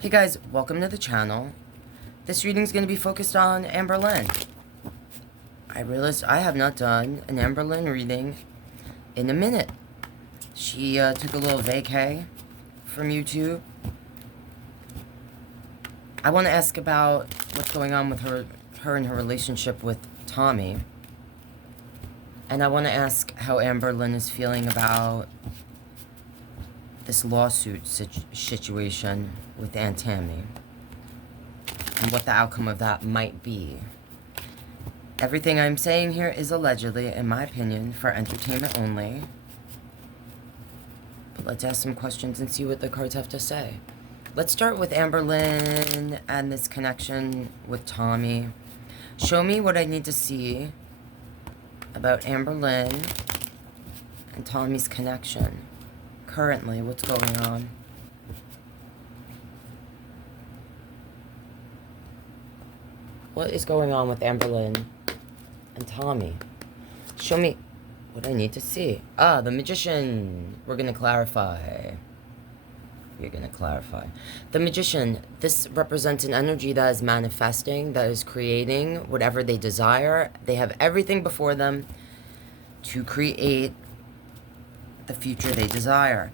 Hey guys, welcome to the channel. This reading is going to be focused on Amberlynn. I realized I have not done an Amberlynn reading in a minute. She took a little vacay from YouTube. I want to ask about what's going on with her and her relationship with Tommy. And I want to ask how Amberlynn is feeling about this lawsuit situation with Aunt Tammie and what the outcome of that might be. Everything I'm saying here is allegedly, in my opinion, for entertainment only. But let's ask some questions and see what the cards have to say. Let's start with Amberlynn and this connection with Tommy. Show me what I need to see about Amberlynn and Tommy's connection. Currently, what's going on? What is going on with Amberlynn and Tommy? Show me what I need to see. Ah, the Magician. We're going to clarify. You're going to clarify. The Magician, this represents an energy that is manifesting, that is creating whatever they desire. They have everything before them to create the future they desire.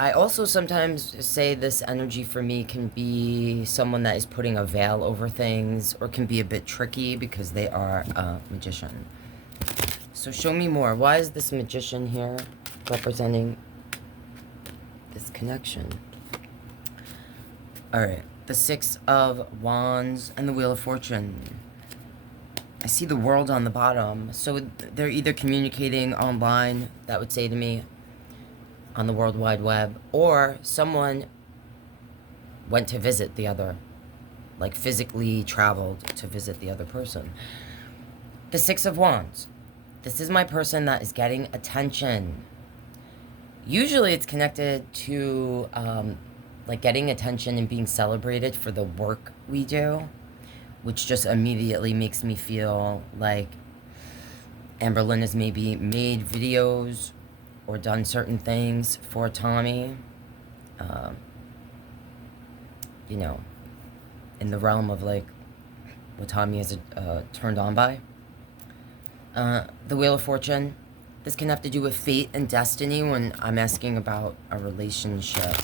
I also sometimes say this energy for me can be someone that is putting a veil over things, or can be a bit tricky because they are a magician. So show me more. Why is this Magician here representing this connection? Alright, the Six of Wands and the Wheel of Fortune. I see the World on the bottom. So they're either communicating online, that would say to me, on the World Wide Web, or someone went to visit the other, like physically traveled to visit the other person. The Six of Wands. This is my person that is getting attention. Usually it's connected to like getting attention and being celebrated for the work we do, which just immediately makes me feel like Amberlynn has maybe made videos or done certain things for Tommy, you know, in the realm of like what Tommy is turned on by. The Wheel of Fortune, this can have to do with fate and destiny when I'm asking about a relationship.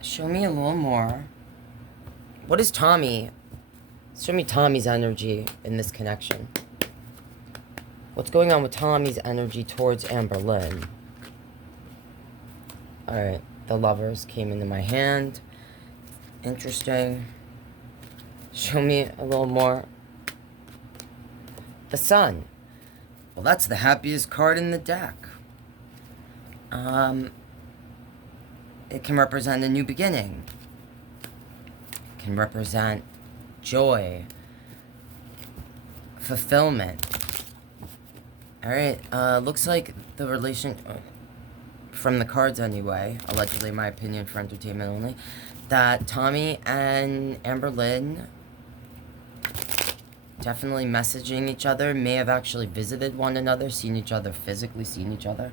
Show me a little more. What is Tommy? Show me Tommy's energy in this connection. What's going on with Tommy's energy towards Amberlynn? Alright, the Lovers came into my hand. Interesting. Show me a little more. The Sun. Well, that's the happiest card in the deck. It can represent a new beginning. It can represent joy, fulfillment. Alright, looks like the relation, from the cards anyway, allegedly in my opinion for entertainment only, that Tommy and Amberlynn definitely messaging each other, may have actually visited one another, seen each other, physically seen each other.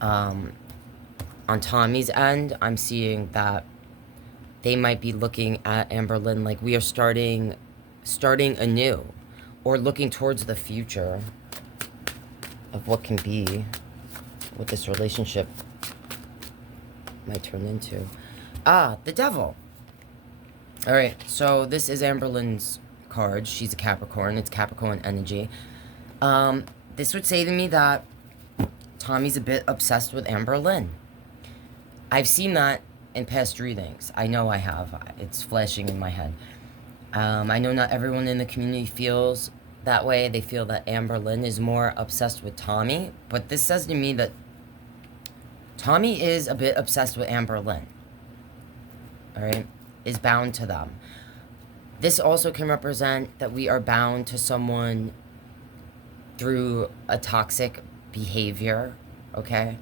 On Tommy's end, I'm seeing that they might be looking at Amberlynn like we are starting anew, or looking towards the future of what can be, what this relationship might turn into. Ah, the Devil. Alright, so this is Amberlynn's card. She's a Capricorn. It's Capricorn energy. This would say to me that Tommy's a bit obsessed with Amberlynn. I've seen that in past readings. I know I have. It's flashing in my head. I know not everyone in the community feels that way. They feel that Amberlynn is more obsessed with Tommy. But this says to me that Tommy is a bit obsessed with Amberlynn. Alright? Is bound to them. This also can represent that we are bound to someone through a toxic behavior. Okay?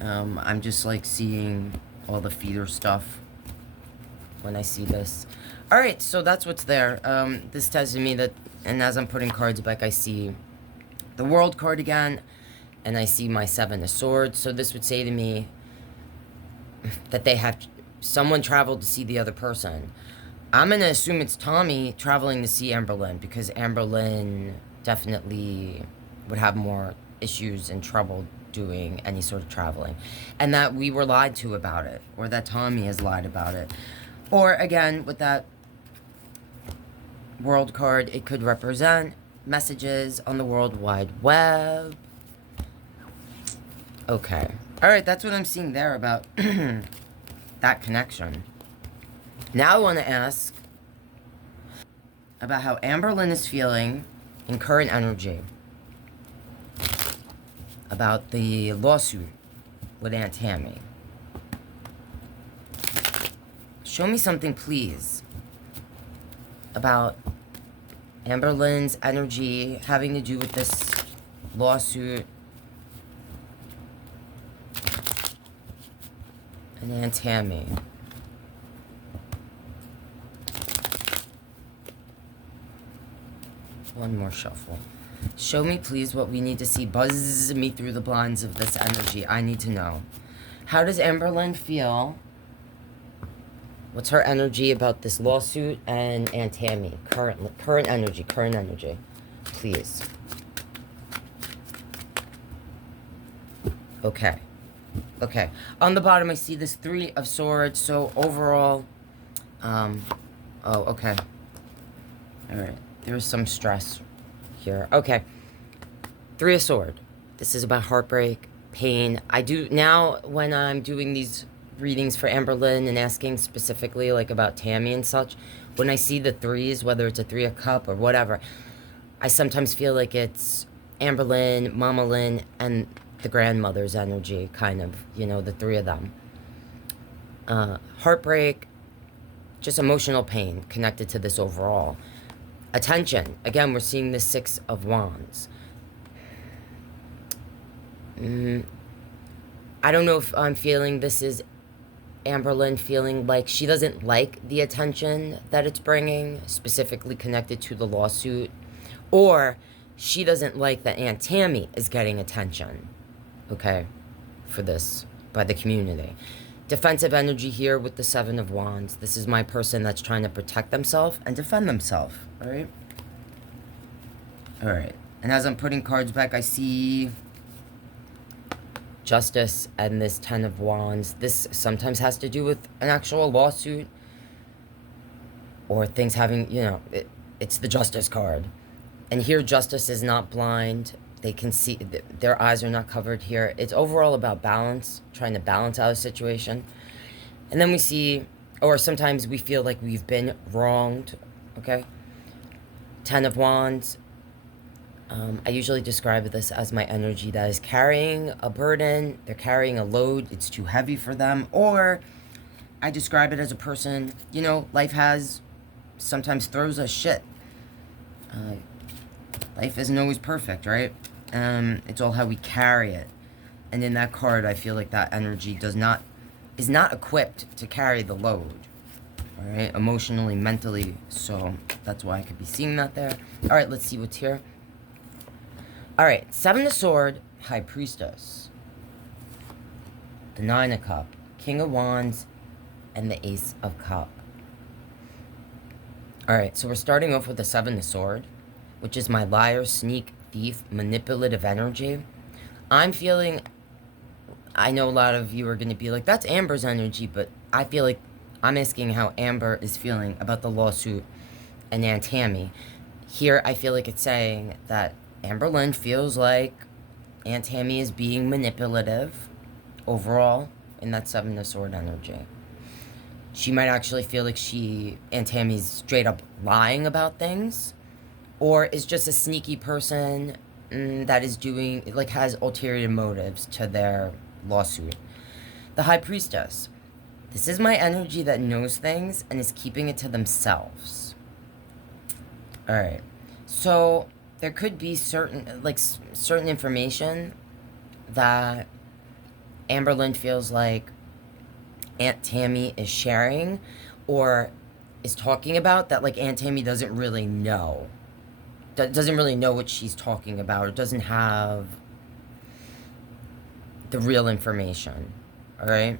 I'm just like seeing all the feeder stuff when I see this. Alright, so that's what's there. This tells me that, and as I'm putting cards back, I see the World card again, and I see my Seven of Swords. So this would say to me that someone traveled to see the other person. I'm going to assume it's Tommy traveling to see Amberlynn, because Amberlynn definitely would have more issues and trouble doing any sort of traveling. And that we were lied to about it, or that Tommy has lied about it. Or, again, with that World card, it could represent messages on the World Wide Web. Okay. All right, that's what I'm seeing there about that connection. Now I want to ask about how Amberlynn is feeling in current energy about the lawsuit with Aunt Tammie. Show me something, please, about Amberlynn's energy having to do with this lawsuit and Aunt Tammie. One more shuffle. Show me, please, what we need to see. Buzz me through the blinds of this energy. I need to know. How does Amberlynn feel? What's her energy about this lawsuit and Aunt Tammie? Current energy. Please. Okay. Okay. On the bottom, I see this Three of Swords. So, overall, oh, okay. All right. There's some stress here. Okay. Three of Swords. This is about heartbreak, pain. I do, now, when I'm doing these readings for Amberlynn and asking specifically, like, about Tammie and such, when I see the threes, whether it's a Three of Cup or whatever, I sometimes feel like it's Amberlynn, Mama Lynn, and the grandmother's energy, kind of, you know, the three of them. Heartbreak, just emotional pain connected to this overall. Attention. Again, we're seeing the Six of Wands. I don't know if I'm feeling this is Amberlynn feeling like she doesn't like the attention that it's bringing, specifically connected to the lawsuit, or she doesn't like that Aunt Tammie is getting attention, okay, for this by the community. Defensive energy here with the Seven of Wands. This is my person that's trying to protect themselves and defend themselves, all right? All right. And as I'm putting cards back, I see Justice and this Ten of Wands. This sometimes has to do with an actual lawsuit or things having, you know, it's the Justice card. And here, Justice is not blind. They can see, their eyes are not covered here. It's overall about balance, trying to balance out a situation. And then we see, or sometimes we feel like we've been wronged, okay? Ten of Wands. I usually describe this as my energy that is carrying a burden. They're carrying a load. It's too heavy for them. Or I describe it as a person, you know, life has, sometimes throws us shit. Life isn't always perfect, right? It's all how we carry it. And in that card, I feel like that energy is not equipped to carry the load. All right, emotionally, mentally. So that's why I could be seeing that there. All right, let's see what's here. All right, Seven of Swords, High Priestess. The Nine of Cups, King of Wands, and the Ace of Cups. All right, so we're starting off with the Seven of Swords, which is my liar, sneak, thief, manipulative energy. I'm feeling, I know a lot of you are going to be like, that's Amber's energy, but I feel like I'm asking how Amber is feeling about the lawsuit and Aunt Tammie. Here, I feel like it's saying that Amberlynn feels like Aunt Tammie is being manipulative overall in that Seven of Swords energy. She might actually feel like Aunt Tammie's straight up lying about things, or is just a sneaky person that is doing, like, has ulterior motives to their lawsuit. The High Priestess. This is my energy that knows things and is keeping it to themselves. All right. So there could be certain information that Amberlynn feels like Aunt Tammie is sharing or is talking about that, like, Aunt Tammie doesn't really know. doesn't really know what she's talking about, or doesn't have the real information. All right.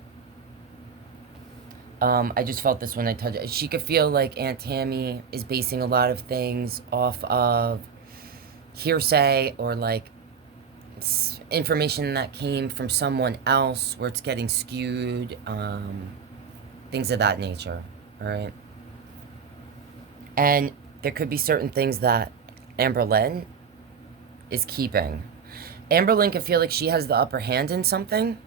I just felt this when I touched it. She could feel like Aunt Tammie is basing a lot of things off of hearsay, or like information that came from someone else where it's getting skewed, things of that nature. All right. And there could be certain things that Amberlynn is keeping. Amberlynn can feel like she has the upper hand in something,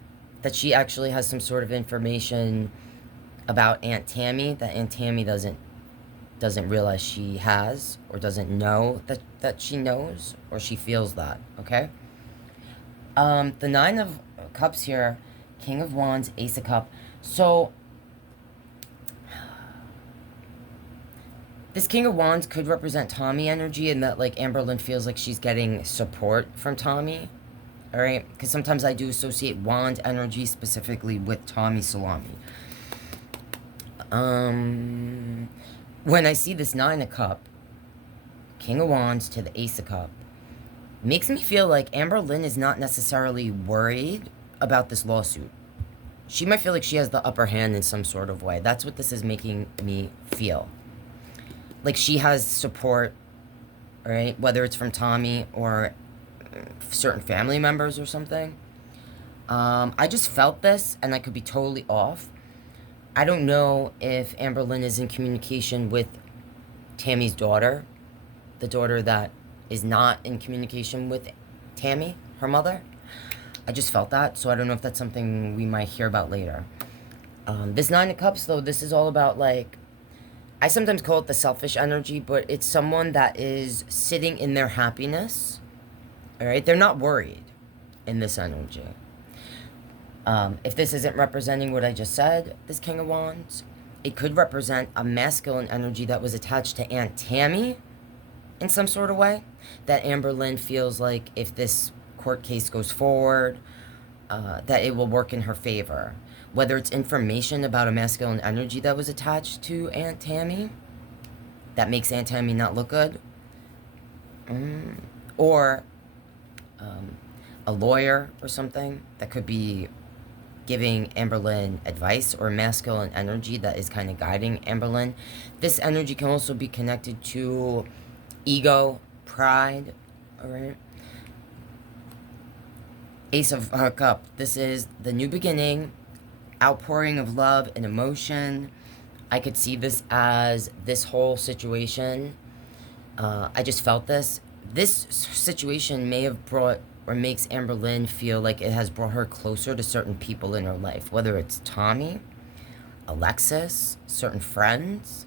that she actually has some sort of information about Aunt Tammie that Aunt Tammie doesn't realize she has, or doesn't know that she knows, or she feels that. Okay. The Nine of Cups here, King of Wands, Ace of Cups. So this King of Wands could represent Tommy energy, and that like Amberlynn feels like she's getting support from Tommy. All right, because sometimes I do associate wand energy specifically with Tommy Salami. When I see this Nine of Cups, King of Wands to the Ace of Cups, makes me feel like Amberlynn is not necessarily worried about this lawsuit. She might feel like she has the upper hand in some sort of way. That's what this is making me feel. Like she has support, right? Whether it's from Tommy or certain family members or something. I just felt this, and I could be totally off. I don't know if Amberlynn is in communication with Tammie's daughter, the daughter that is not in communication with Tammie, her mother. I just felt that, so I don't know if that's something we might hear about later. This Nine of Cups, though, this is all about, like, I sometimes call it the selfish energy, but it's someone that is sitting in their happiness, all right? They're not worried in this energy. If this isn't representing what I just said, this King of Wands, it could represent a masculine energy that was attached to Aunt Tammie in some sort of way, that Amberlynn feels like if this court case goes forward, that it will work in her favor. Whether it's information about a masculine energy that was attached to Aunt Tammie that makes Aunt Tammie not look good, or a lawyer or something that could be giving Amberlynn advice, or masculine energy that is kind of guiding Amberlynn. This energy can also be connected to ego, pride, all right? Ace of Cups. This is the new beginning, outpouring of love and emotion. I could see this as this whole situation. I just felt this. This situation may have brought, or makes Amberlynn feel like it has brought her closer to certain people in her life, whether it's Tommy, Alexis, certain friends,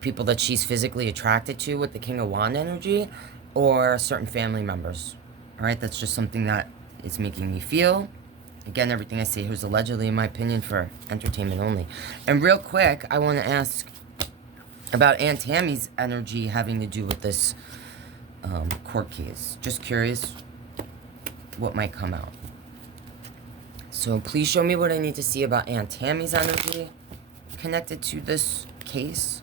people that she's physically attracted to with the King of Wands energy, or certain family members. All right, that's just something that is making me feel. Again, everything I say here is allegedly, in my opinion, for entertainment only. And real quick, I want to ask about Aunt Tammie's energy having to do with this court case. Just curious what might come out. So please show me what I need to see about Aunt Tammie's energy connected to this case.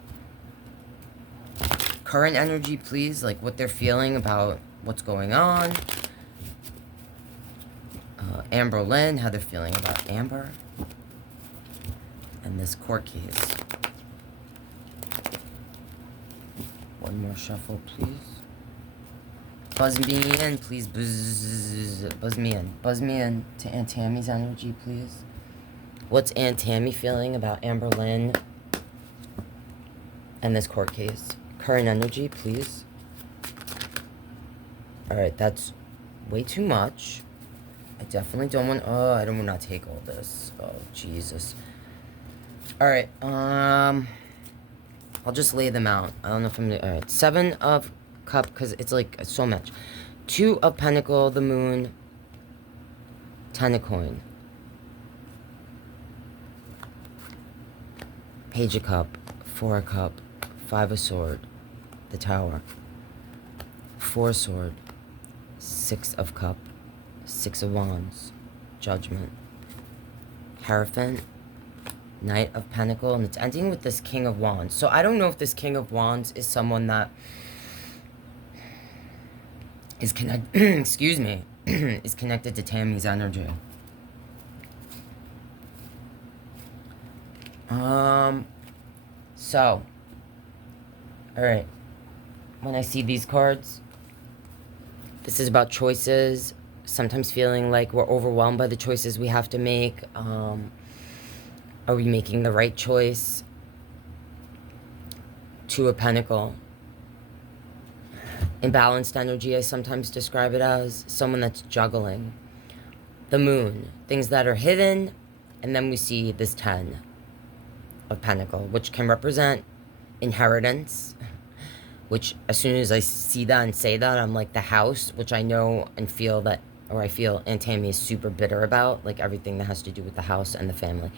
Current energy, please, like what they're feeling about what's going on. Amberlynn, how they're feeling about Amber and this court case. One more shuffle, please. Buzz me in, please. Buzz me in. Buzz me in to Aunt Tammie's energy, please. What's Aunt Tammie feeling about Amberlynn and this court case? Current energy, please. Alright, that's way too much. I definitely don't want... Oh, I don't want to take all this. Oh, Jesus. Alright, I'll just lay them out. I don't know if I'm... Alright, Seven of Cups, because it's like so much. Two of Pentacles, the Moon. Ten of Coin. Page of Cups. Four of Cups. Five of Sword. The Tower. Four of Sword. Six of Cups. Six of Wands. Judgment. Hierophant. Knight of Pentacles. And it's ending with this King of Wands. So I don't know if this King of Wands is someone that is excuse me, is connected to Tammie's energy. So, all right. When I see these cards, this is about choices. Sometimes feeling like we're overwhelmed by the choices we have to make. Are we making the right choice? Two of Pentacles. Imbalanced energy, I sometimes describe it as someone that's juggling. The Moon, things that are hidden, and then we see this 10 of Pentacles, which can represent inheritance, which as soon as I see that and say that, I'm like the house, which I know and feel that, or I feel Aunt Tammie is super bitter about, like everything that has to do with the house and the family.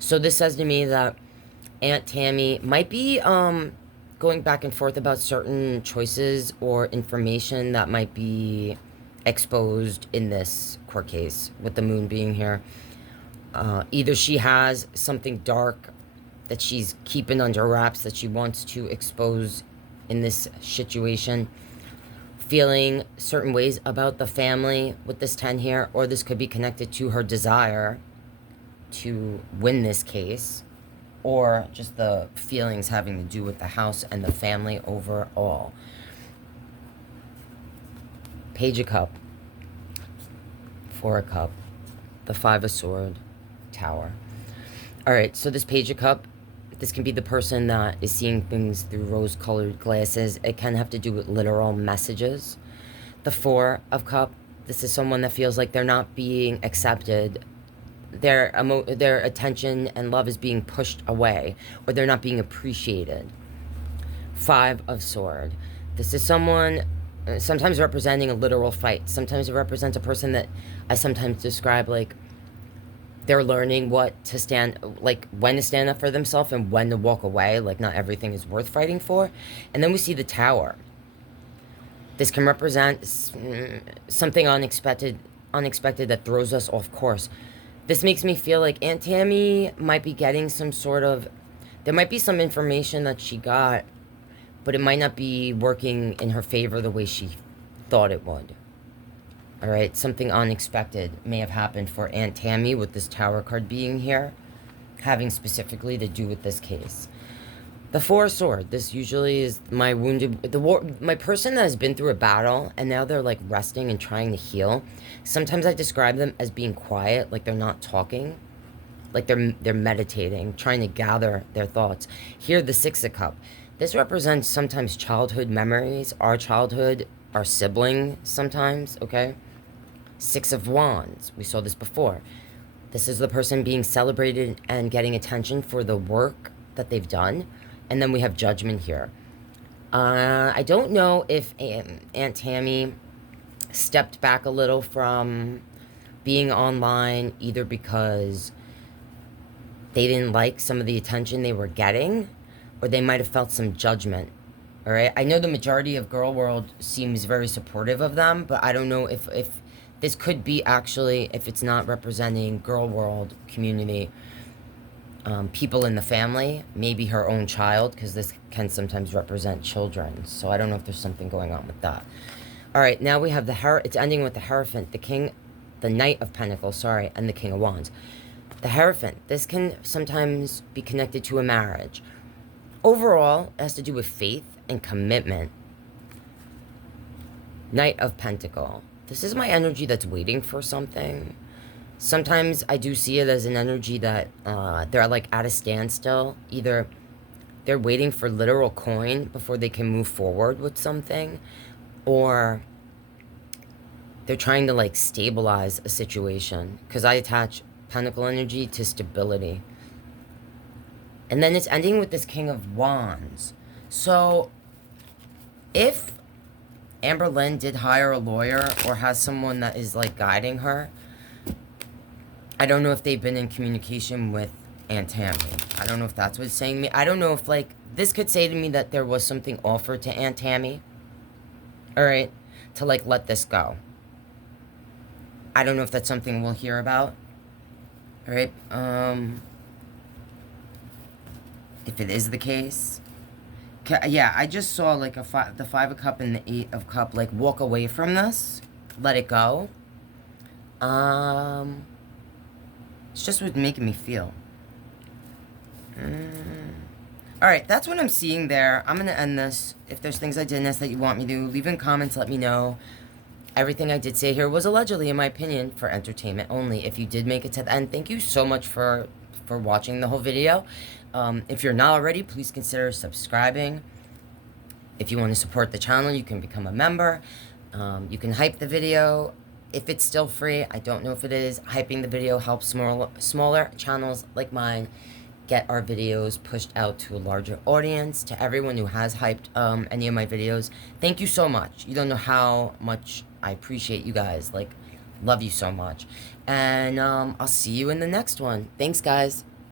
So this says to me that Aunt Tammie might be going back and forth about certain choices or information that might be exposed in this court case, with the Moon being here. Either she has something dark that she's keeping under wraps that she wants to expose in this situation, feeling certain ways about the family with this 10 here, or this could be connected to her desire to win this case, or just the feelings having to do with the house and the family overall. Page of Cup, Four of Cup, the Five of Sword, Tower. All right, so this Page of Cup, this can be the person that is seeing things through rose-colored glasses. It can have to do with literal messages. The Four of Cup, this is someone that feels like they're not being accepted. Their attention and love is being pushed away, or they're not being appreciated. Five of Sword. This is someone sometimes representing a literal fight. Sometimes it represents a person that I sometimes describe like they're learning what to stand, like when to stand up for themselves and when to walk away. Like not everything is worth fighting for. And then we see the Tower. This can represent something unexpected that throws us off course. This makes me feel like Aunt Tammie might be getting some sort of, there might be some information that she got, but it might not be working in her favor the way she thought it would. All right, something unexpected may have happened for Aunt Tammie with this Tower card being here, having specifically to do with this case. The Four of Swords, this usually is my wounded, my person that has been through a battle and now they're like resting and trying to heal. Sometimes I describe them as being quiet, like they're not talking, like they're meditating, trying to gather their thoughts. Here, the Six of Cups. This represents sometimes childhood memories, our childhood, our sibling sometimes, okay? Six of Wands, we saw this before. This is the person being celebrated and getting attention for the work that they've done. And then we have Judgment here. I don't know if Aunt Tammie stepped back a little from being online, either because they didn't like some of the attention they were getting, or they might have felt some judgment. All right, I know the majority of Girl World seems very supportive of them, but I don't know if this could be actually, if it's not representing Girl World community, people in the family, maybe her own child, because this can sometimes represent children. So I don't know if there's something going on with that. All right, now we have it's ending with the Hierophant, the Knight of Pentacles, sorry, and the King of Wands. The Hierophant, this can sometimes be connected to a marriage. Overall, it has to do with faith and commitment. Knight of Pentacles. This is my energy that's waiting for something. Sometimes I do see it as an energy that they're like at a standstill. Either they're waiting for literal coin before they can move forward with something, or they're trying to like stabilize a situation. Because I attach Pentacle energy to stability. And then it's ending with this King of Wands. So if Amberlynn did hire a lawyer or has someone that is like guiding her, I don't know if they've been in communication with Aunt Tammie. I don't know if that's what it's saying to me. I don't know if like, this could say to me that there was something offered to Aunt Tammie. All right, to like let this go. I don't know if that's something we'll hear about. All right, if it is the case, Yeah, I just saw like the 5 of Cup and the 8 of Cup, like walk away from this, let it go. It's just what's making me feel. Alright, that's what I'm seeing there. I'm going to end this. If there's things I did miss that you want me to, leave in comments, let me know. Everything I did say here was allegedly, in my opinion, for entertainment only. If you did make it to the end, thank you so much for watching the whole video. If you're not already, please consider subscribing. If you want to support the channel, you can become a member. You can hype the video. If it's still free, I don't know if it is. Hyping the video helps smaller channels like mine get our videos pushed out to a larger audience. To everyone who has hyped any of my videos, thank you so much. You don't know how much I appreciate you guys. Like, love you so much. And I'll see you in the next one. Thanks, guys.